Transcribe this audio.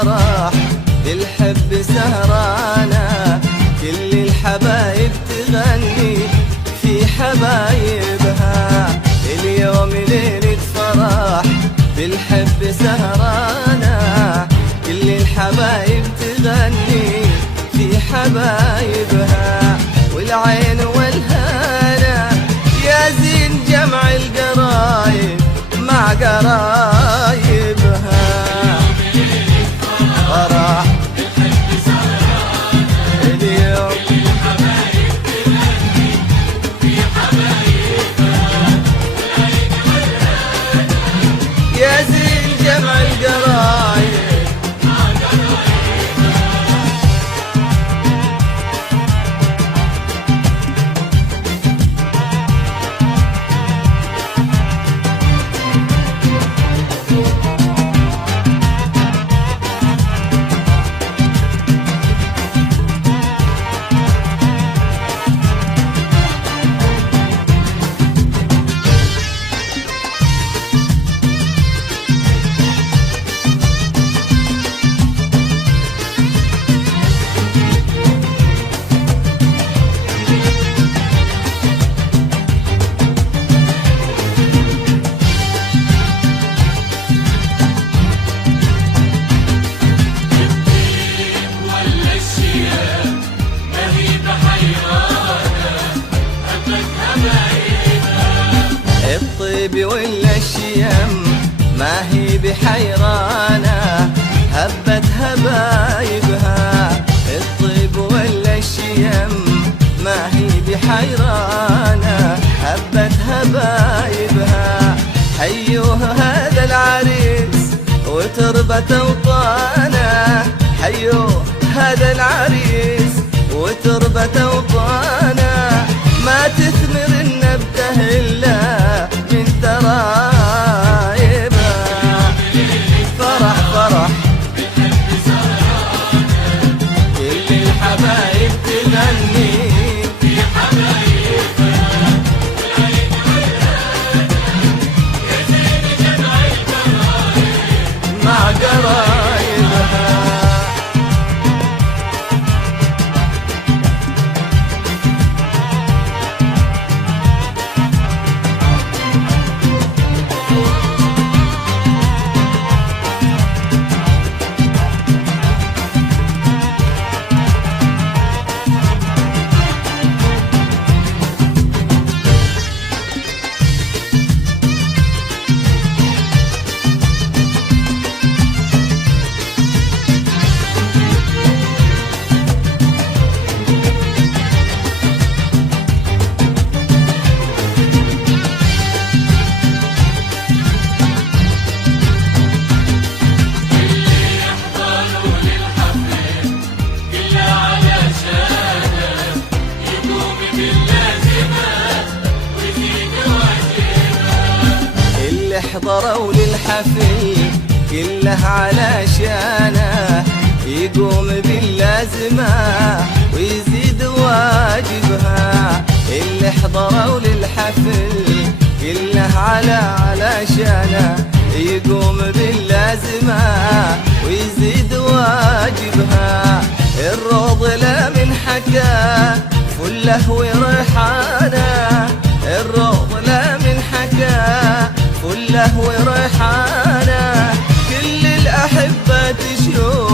الفرح بالحب سهرانة، كل الحبايب تغني في حبايبها. اليوم ليلة فرح بالحب سهرانة، كل الحبايب تغني في حبايبها. والعين والهنا يا زين جمع القرايب مع قرايبها. فرح اليوم يا زين جمع القرايب. الطيب ولا الشيم ما هي بحيرانة، هبت هبايبها. الطيب ولا الشيم ما هي بحيرانة، هبت هبايبها. حيوه هذا العريس وتربة وطانه، حيوه هذا العريس وتربة وطانه. ما تثمر النبتة إلا من ترايبها. فرح فرح كل الحبايب تغني في حبايبها. مع قرايبها. حضروا للحفل كله علشانه، يقوم باللازمة ويزيد واجبها. اللي حضروا للحفل كله علشانه، يقوم باللازمة ويزيد واجبها. الروض لا من حكا فله وريحانه، الروض لا من حكا فله وريحانه. كل الأحبة تشوف